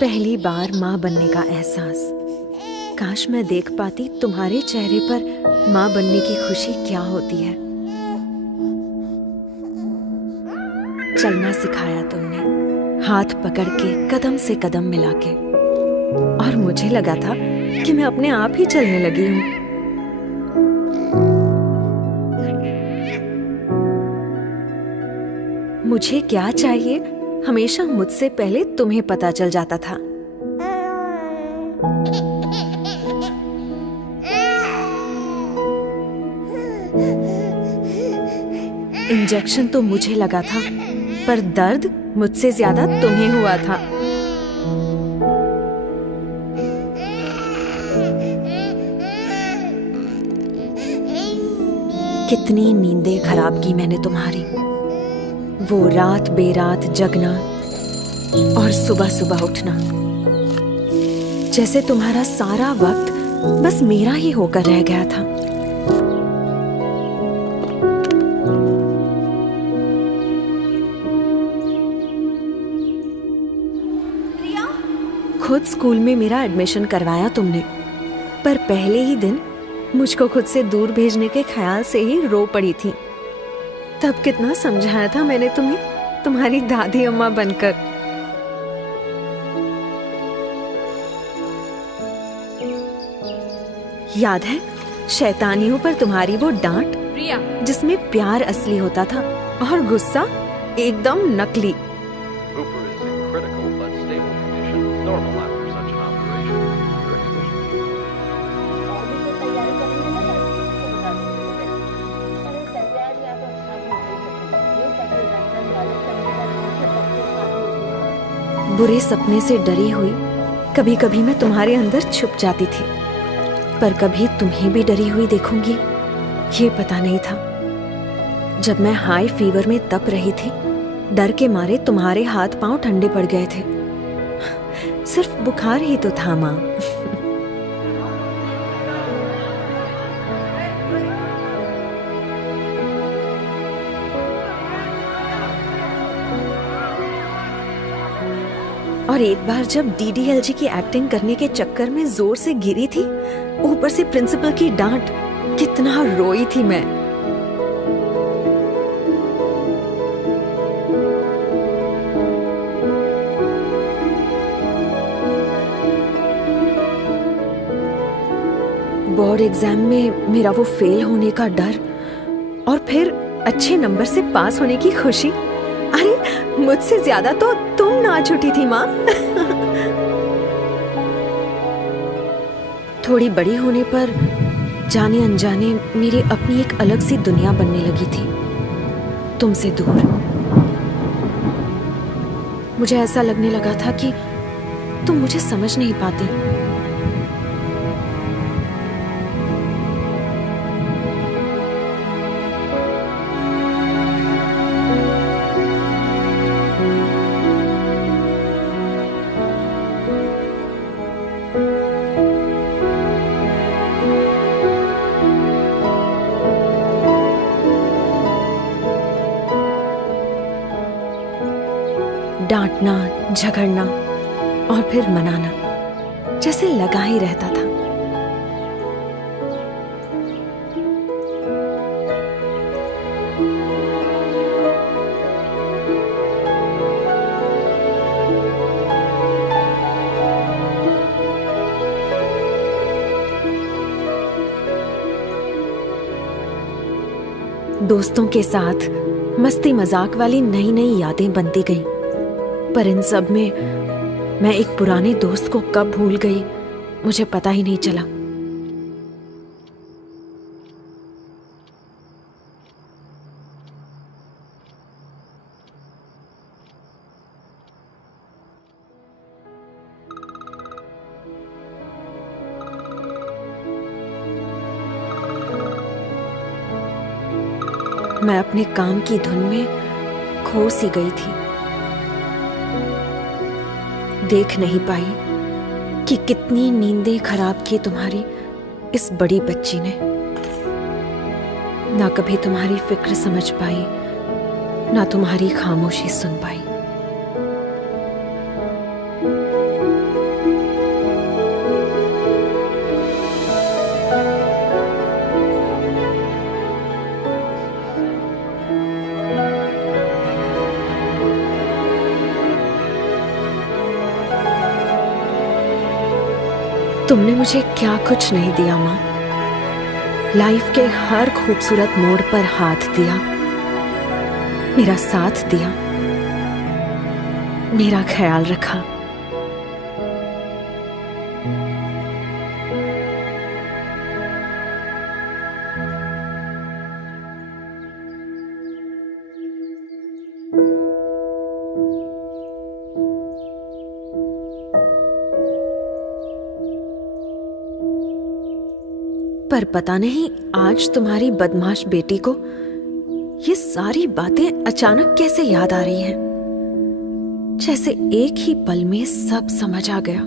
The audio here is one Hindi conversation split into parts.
पहली बार माँ बनने का एहसास। काश मैं देख पाती तुम्हारे चेहरे पर माँ बनने की खुशी क्या होती है। चलना सिखाया तुमने, हाथ पकड़ के कदम से कदम मिला के, और मुझे लगा था कि मैं अपने आप ही चलने लगी हूँ। मुझे क्या चाहिए हमेशा मुझसे पहले तुम्हें पता चल जाता था। इंजेक्शन तो मुझे लगा था, पर दर्द मुझसे ज्यादा तुम्हें हुआ था। कितनी नींदें खराब की मैंने तुम्हारी, वो रात बेरात जगना और सुबह सुबह उठना, जैसे तुम्हारा सारा वक्त बस मेरा ही होकर रह गया था। खुद स्कूल में मेरा एडमिशन करवाया तुमने, पर पहले ही दिन मुझको खुद से दूर भेजने के ख्याल से ही रो पड़ी थी। तब कितना समझाया था मैंने तुम्हें, तुम्हारी दादी अम्मा बनकर। याद है शैतानियों पर तुम्हारी वो डांट, जिसमें प्यार असली होता था और गुस्सा एकदम नकली। बुरे सपने से डरी हुई कभी कभी मैं तुम्हारे अंदर छुप जाती थी, पर कभी तुम्हें भी डरी हुई देखूंगी ये पता नहीं था। जब मैं हाई फीवर में तप रही थी, डर के मारे तुम्हारे हाथ पांव ठंडे पड़ गए थे। सिर्फ बुखार ही तो था माँ। और एक बार जब डीडीएलजी की एक्टिंग करने के चक्कर में जोर से गिरी थी, ऊपर से प्रिंसिपल की डांट, कितना रोई थी मैं। बोर्ड एग्जाम में मेरा वो फेल होने का डर, और फिर अच्छे नंबर से पास होने की खुशी। अरे मुझसे ज्यादा तो तुम नाच उठी थी माँ। थोड़ी बड़ी होने पर जाने अनजाने मेरी अपनी एक अलग सी दुनिया बनने लगी थी, तुमसे दूर। मुझे ऐसा लगने लगा था कि तुम मुझे समझ नहीं पाती। डांटना, झगड़ना और फिर मनाना, जैसे लगा ही रहता था। दोस्तों के साथ मस्ती मजाक वाली नई नई यादें बनती गईं, पर इन सब में मैं एक पुराने दोस्त को कब भूल गई मुझे पता ही नहीं चला। मैं अपने काम की धुन में खो सी गई थी। देख नहीं पाई कि कितनी नींदें खराब की तुम्हारी इस बड़ी बच्ची ने। ना कभी तुम्हारी फिक्र समझ पाई, ना तुम्हारी खामोशी सुन पाई। तुमने मुझे क्या कुछ नहीं दिया माँ। लाइफ के हर खूबसूरत मोड़ पर हाथ दिया, मेरा साथ दिया, मेरा ख्याल रखा। पर पता नहीं आज तुम्हारी बदमाश बेटी को ये सारी बातें अचानक कैसे याद आ रही हैं, जैसे एक ही पल में सब समझ आ गया।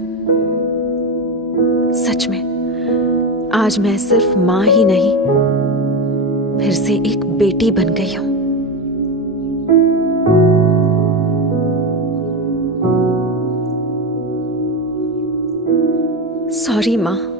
सच में आज मैं सिर्फ मां ही नहीं, फिर से एक बेटी बन गई हूं। सॉरी मां।